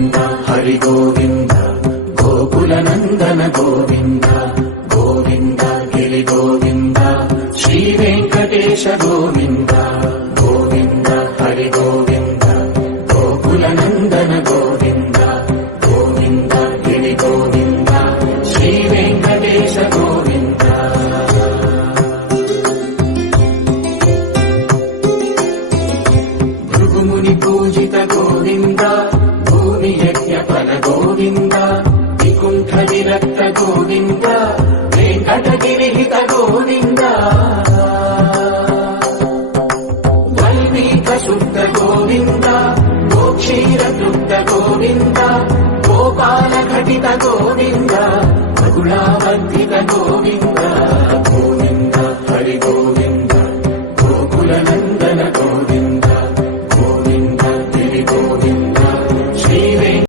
గోవింద హరి గోవింద గోకుల నందన గోవింద గోవింద గిరి గోవింద శ్రీ వెంకటేశ గోవింద గోవింద హరి గోవింద గోకుల నందన గోవింద గోవింద గిరి గోవింద శ్రీ వెంకటేశ గోవింద. భృగుముని పూజిత గోవింద భూమి యజ్ఞ ఫల గోవింద వికుంఠ విరక్త గోవింద వెంకటగిరిహిత గోవింద వల్మీక శుద్ధ గోవింద గోక్షీర తృప్త గోవింద గోపాల ఘటిత గోవింద బహుళావర్ధిత గోవింద